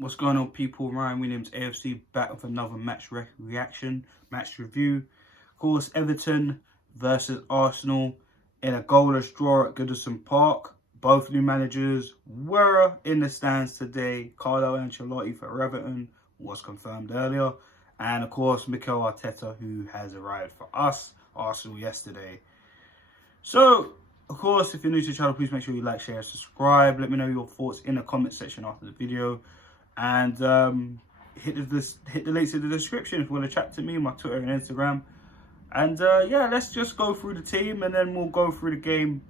What's going on, people? Ryan Williams, AFC, back with another match match review. Of course, Everton versus Arsenal in a goalless draw at Goodison Park. Both new managers were in the stands today. Carlo Ancelotti for Everton was confirmed earlier. And of course, Mikel Arteta, who has arrived for us, Arsenal, yesterday. So, of course, if you're new to the channel, please make sure you like, share, subscribe. Let me know your thoughts in the comment section after the video. And hit the links in the description if you want to chat to me, my Twitter and Instagram. And yeah, let's just go through the team and then we'll go through the game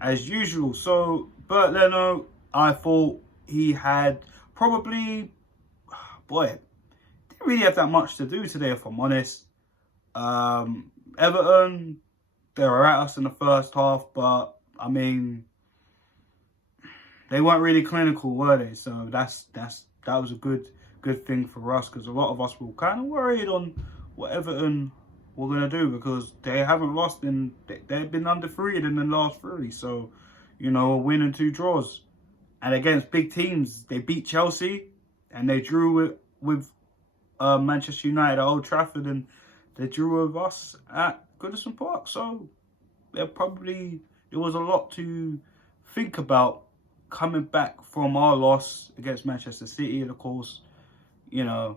as usual. So, Bert Leno, I thought he had probably, didn't really have that much to do today, if I'm honest. Everton, they were at us in the first half, but I mean, they weren't really clinical, were they? So that was a good thing for us, because a lot of us were kind of worried on what Everton were going to do, because they haven't lost they've been undefeated in the last 3. So, you know, a win and 2 draws. And against big teams, they beat Chelsea and they drew with Manchester United at Old Trafford, and they drew with us at Goodison Park. So there was a lot to think about coming back from our loss against Manchester City. And of course, you know,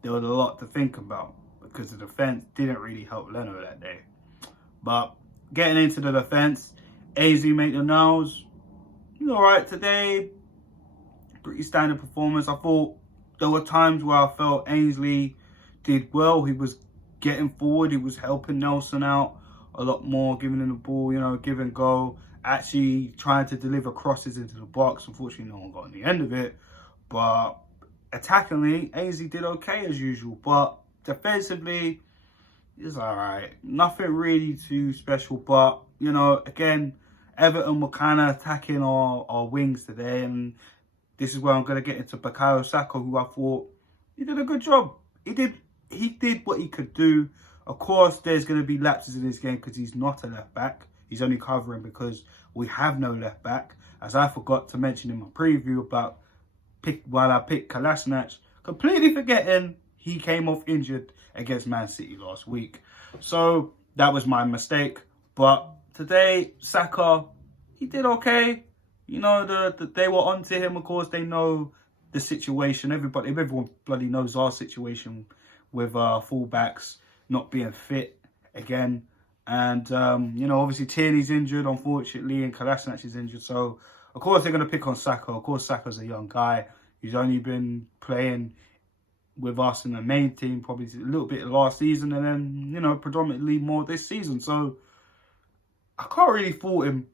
there was a lot to think about because the defence didn't really help Leno that day. But getting into the defence, Ainsley Maitland-Niles, he's alright today. Pretty standard performance. I thought there were times where I felt Ainsley did well. He was getting forward. He was helping Nelson out a lot more, giving him the ball, you know, give and go. Actually trying to deliver crosses into the box. Unfortunately, no one got on the end of it. But attackingly, Ainsley did okay as usual. But defensively, it's alright. Nothing really too special. But, you know, again, Everton were kind of attacking our wings today. And this is where I'm going to get into Bukayo Saka, who I thought he did a good job. He did what he could do. Of course, there's going to be lapses in this game because he's not a left back. He's only covering because we have no left back. As I forgot to mention in my preview about while I picked Kolasinac, completely forgetting he came off injured against Man City last week. So that was my mistake. But today, Saka, he did okay. You know, they were onto him. Of course, they know the situation. Everyone bloody knows our situation with fullbacks not being fit again. And, you know, obviously Tierney's injured, unfortunately, and Kolasinac is injured. So, of course, they're going to pick on Saka. Of course, Saka's a young guy. He's only been playing with us in the main team probably a little bit last season, and then, you know, predominantly more this season. So, I can't really fault him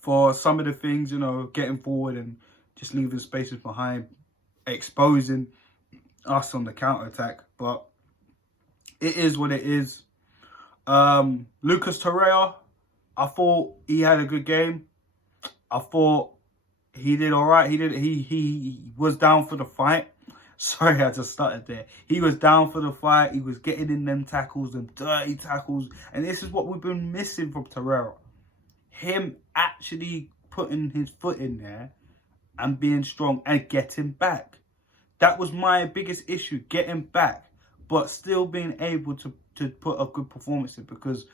for some of the things, you know, getting forward and just leaving spaces behind, exposing us on the counter-attack. But it is what it is. Lucas Torreira, I thought he had a good game. I thought he did all right. He was down for the fight. Sorry, I just started there. He was down for the fight. He was getting in them tackles, them dirty tackles. And this is what we've been missing from Torreira. Him actually putting his foot in there and being strong and getting back. That was my biggest issue, getting back, but still being able to put a good performance in, because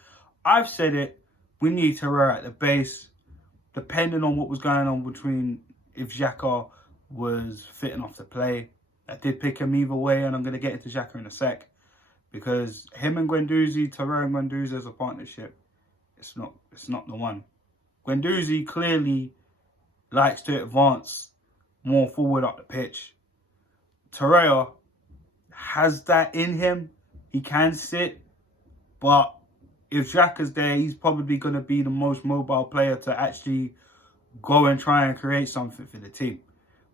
I've said it, we need Torreira at the base, depending on what was going on between if Xhaka was fit enough to play. I did pick him either way, and I'm going to get into Xhaka in a sec, because him and Guendouzi, Torreira and Guendouzi as a partnership, it's not the one. Guendouzi clearly likes to advance more forward up the pitch. Torreira has that in him. He can sit, but if Xhaka's there, he's probably going to be the most mobile player to actually go and try and create something for the team,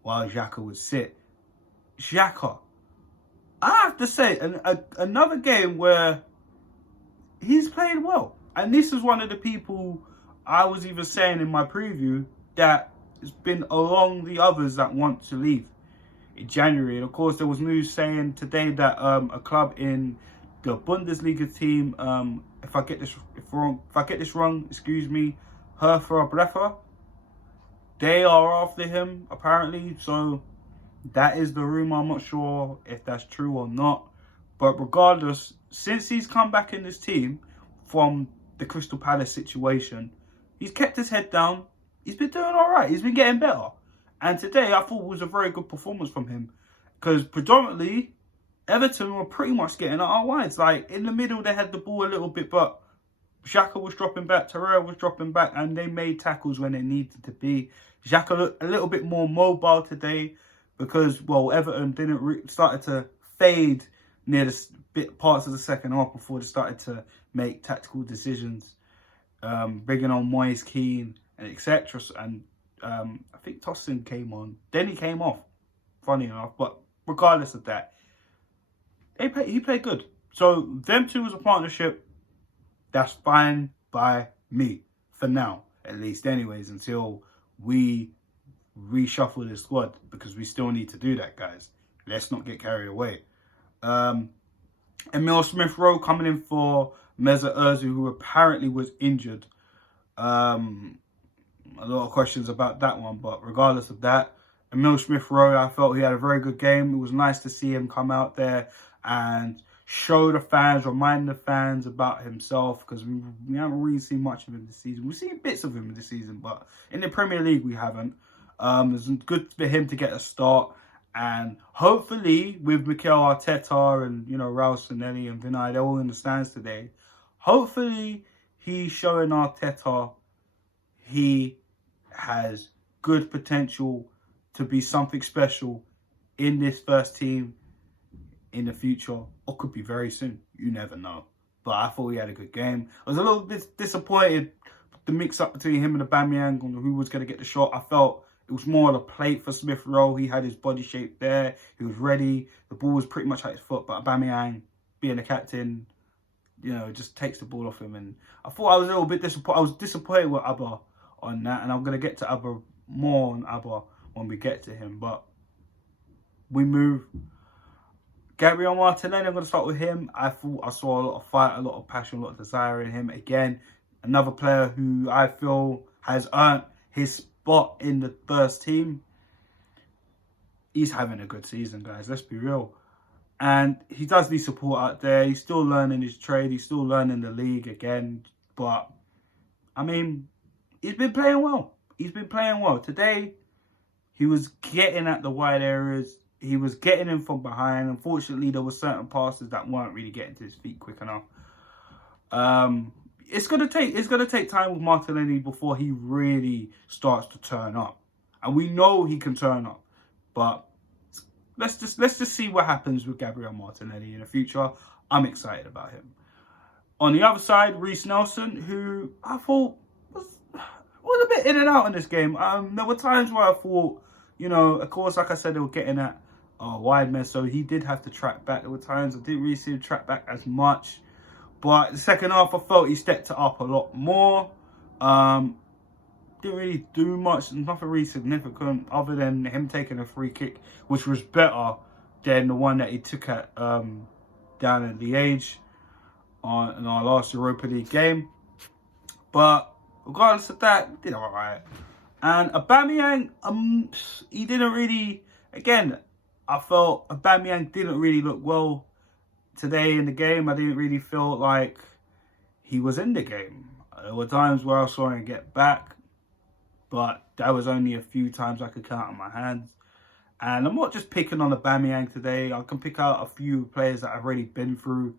while Xhaka would sit. Xhaka, I have to say, another game where he's played well. And this is one of the people I was even saying in my preview that has been along the others that want to leave in January. And of course, there was news saying today that a club in the Bundesliga team, if I get this wrong, excuse me, Hertha Brecha, they are after him apparently. So That is the rumour. I'm not sure if that's true or not. But regardless, since he's come back in this team from the Crystal Palace situation, he's kept his head down. He's been doing all right. He's been getting better. And today, I thought was a very good performance from him. Because predominantly, Everton were pretty much getting at our wides. Like, in the middle, they had the ball a little bit, but Xhaka was dropping back, Torreira was dropping back, and they made tackles when they needed to be. Xhaka looked a little bit more mobile today because, well, Everton didn't started to fade near the parts of the second half before they started to make tactical decisions, bringing on Moise Keane and etc. And I think Tosin came on. Then he came off, funny enough. But regardless of that, he played good. So them two as a partnership, that's fine by me for now, at least. Anyways, until we reshuffle the squad, because we still need to do that, guys. Let's not get carried away. Emile Smith-Rowe coming in for Mesut Ozil, who apparently was injured. A lot of questions about that one, but regardless of that, Emile Smith-Rowe, I felt he had a very good game. It was nice to see him come out there and show the fans, remind the fans about himself, because we haven't really seen much of him this season. We've seen bits of him this season, but in the Premier League we haven't. It's good for him to get a start, and hopefully with Mikel Arteta and, you know, Raul Sanelli and Vinay, they're all in the stands today. Hopefully he's showing Arteta he has good potential to be something special in this first team in the future, or could be very soon. You never know. But I thought he had a good game. I was a little bit disappointed with the mix-up between him and Aubameyang on who was going to get the shot. I felt it was more on a plate for Smith-Rowe. He had his body shape there. He was ready. The ball was pretty much at his foot. But Aubameyang, being the captain, you know, just takes the ball off him. And I thought I was a little bit disappointed. I was disappointed with Abba on that. And I'm going to get to Abba more on Abba when we get to him. But we move. Gabriel Martinelli, I'm going to start with him. I thought I saw a lot of fight, a lot of passion, a lot of desire in him. Again, another player who I feel has earned his spot in the first team. He's having a good season, guys. Let's be real. And he does need support out there. He's still learning his trade. He's still learning the league again. But, I mean, he's been playing well. He's been playing well. Today, he was getting at the wide areas. He was getting in from behind. Unfortunately, there were certain passes that weren't really getting to his feet quick enough. It's gonna take time with Martinelli before he really starts to turn up, and we know he can turn up. But let's just see what happens with Gabriel Martinelli in the future. I'm excited about him. On the other side, Reiss Nelson, who I thought was a bit in and out in this game. There were times where I thought, you know, of course, like I said, they were getting at wide men, so he did have to track back. There were times I didn't really see him track back as much. But the second half, I felt he stepped it up a lot more. Didn't really do much, nothing really significant other than him taking a free kick, which was better than the one that he took at down at Liège in our last Europa League game. But regardless of that, he did all right. And Aubameyang, he didn't really, again, I felt Aubameyang didn't really look well today in the game. I didn't really feel like he was in the game. There were times where I saw him get back, but that was only a few times I could count on my hands. And I'm not just picking on Aubameyang today. I can pick out a few players that I've already been through,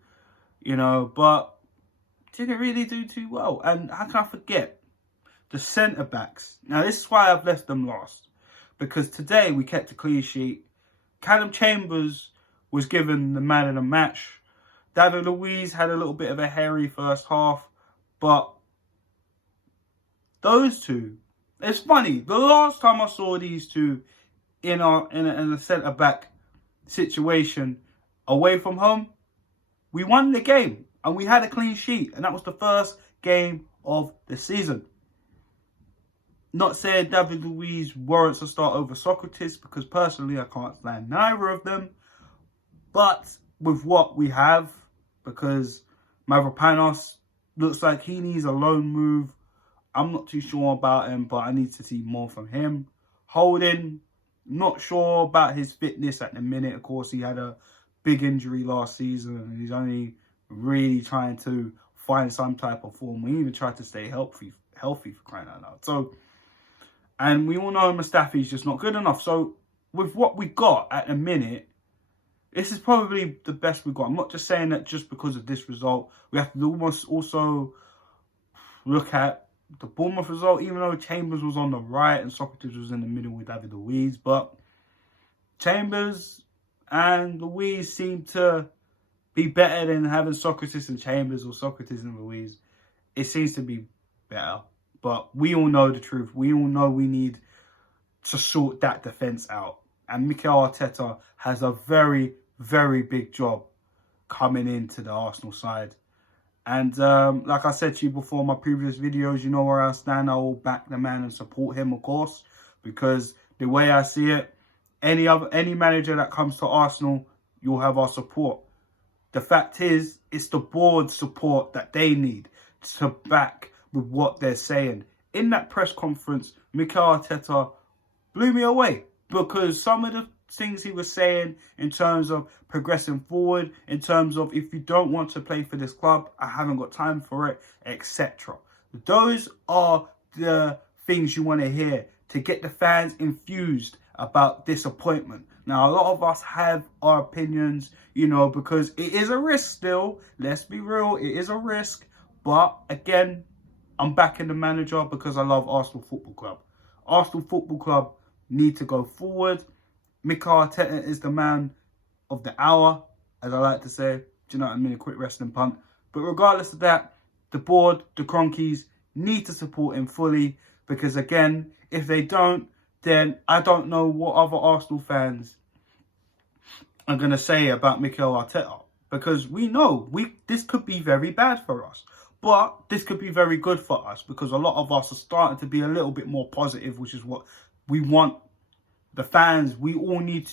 you know, but didn't really do too well. And how can I forget the centre-backs? Now, this is why I've left them last, because today we kept a clean sheet. Callum Chambers was given the man of the match. David Luiz had a little bit of a hairy first half, but those two, it's funny. The last time I saw these two in a centre-back situation away from home, we won the game and we had a clean sheet, and that was the first game of the season. Not saying David Luiz warrants a start over Socrates, because personally I can't stand neither of them. But with what we have, because Mavropanos looks like he needs a loan move. I'm not too sure about him, but I need to see more from him. Holding, Not sure about his fitness at the minute. Of course, he had a big injury last season, and he's only really trying to find some type of form. We even tried to stay healthy for crying out loud. So, and we all know Mustafi's just not good enough. So, with what we got at the minute, this is probably the best we got. I'm not just saying that just because of this result. We have to almost also look at the Bournemouth result, even though Chambers was on the right and Socrates was in the middle with David Luiz. But Chambers and Luiz seem to be better than having Socrates and Chambers or Socrates and Luiz. It seems to be better. But we all know the truth. We all know we need to sort that defence out. And Mikel Arteta has a very, very big job coming into the Arsenal side. And like I said to you before in my previous videos, you know where I stand. I will back the man and support him, of course. Because the way I see it, any manager that comes to Arsenal, you'll have our support. The fact is, it's the board's support that they need to back with what they're saying. In that press conference, Mikel Arteta blew me away because some of the things he was saying in terms of progressing forward, in terms of if you don't want to play for this club, I haven't got time for it, etc. Those are the things you want to hear to get the fans infused about disappointment. Now, a lot of us have our opinions, you know, because it is a risk still. Let's be real, it is a risk. But again, I'm backing the manager because I love Arsenal Football Club. Arsenal Football Club need to go forward. Mikel Arteta is the man of the hour, as I like to say. Do you know what I mean? A quick wrestling punt. But regardless of that, the board, the Cronkies, need to support him fully. Because again, if they don't, then I don't know what other Arsenal fans are going to say about Mikel Arteta. Because we know this could be very bad for us. But this could be very good for us. Because a lot of us are starting to be a little bit more positive, which is what we want. The fans, we all need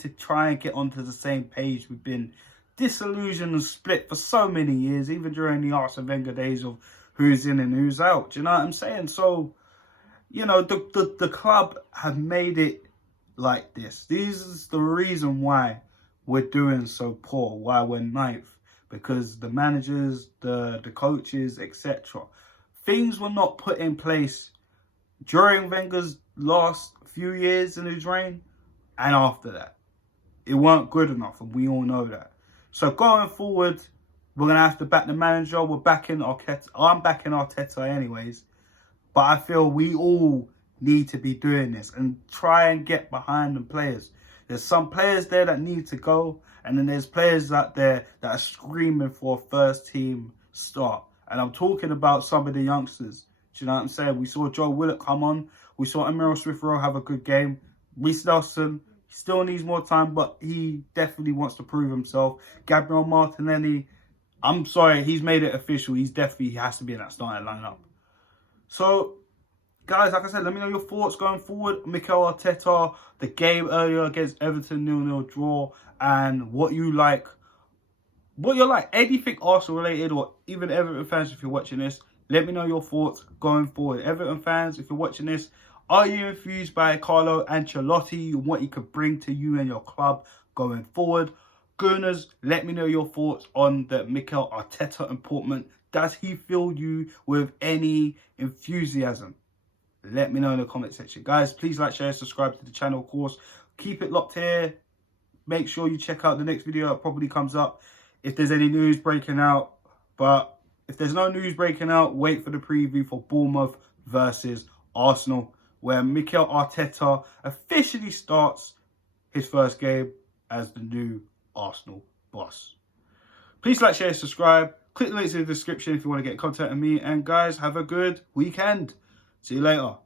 to try and get onto the same page. We've been disillusioned and split for so many years, even during the Arsene Wenger days of who's in and who's out. Do you know what I'm saying? So, you know, the club have made it like this. This is the reason why we're doing so poor, why we're ninth. Because the managers, the coaches, etc. Things were not put in place during Wenger's last few years in his reign and after that. It weren't good enough, and we all know that. So going forward, we're going to have to back the manager. We're backing Arteta. I'm backing Arteta anyways. But I feel we all need to be doing this and try and get behind the players. There's some players there that need to go, and then there's players out there that are screaming for a first team start. And I'm talking about some of the youngsters. Do you know what I'm saying? We saw Joe Willock come on. We saw Emile Smith-Rowe have a good game. Reece Nelson still needs more time, but he definitely wants to prove himself. Gabriel Martinelli, I'm sorry, he's made it official. He has to be in that starting lineup. So, guys, like I said, let me know your thoughts going forward. Mikel Arteta, the game earlier against Everton, 0-0 draw, and what you like. What you're like, anything Arsenal related, or even Everton fans, if you're watching this, let me know your thoughts going forward. Everton fans, if you're watching this, are you infused by Carlo Ancelotti and what he could bring to you and your club going forward? Gooners, let me know your thoughts on the Mikel Arteta appointment. Does he fill you with any enthusiasm? Let me know in the comment section. Guys, please like, share, subscribe to the channel, of course. Keep it locked here. Make sure you check out the next video that probably comes up if there's any news breaking out. But if there's no news breaking out, wait for the preview for Bournemouth versus Arsenal, where Mikel Arteta officially starts his first game as the new Arsenal boss. Please like, share, subscribe. Click the links in the description if you want to get in contact with me. And guys, have a good weekend. See you later.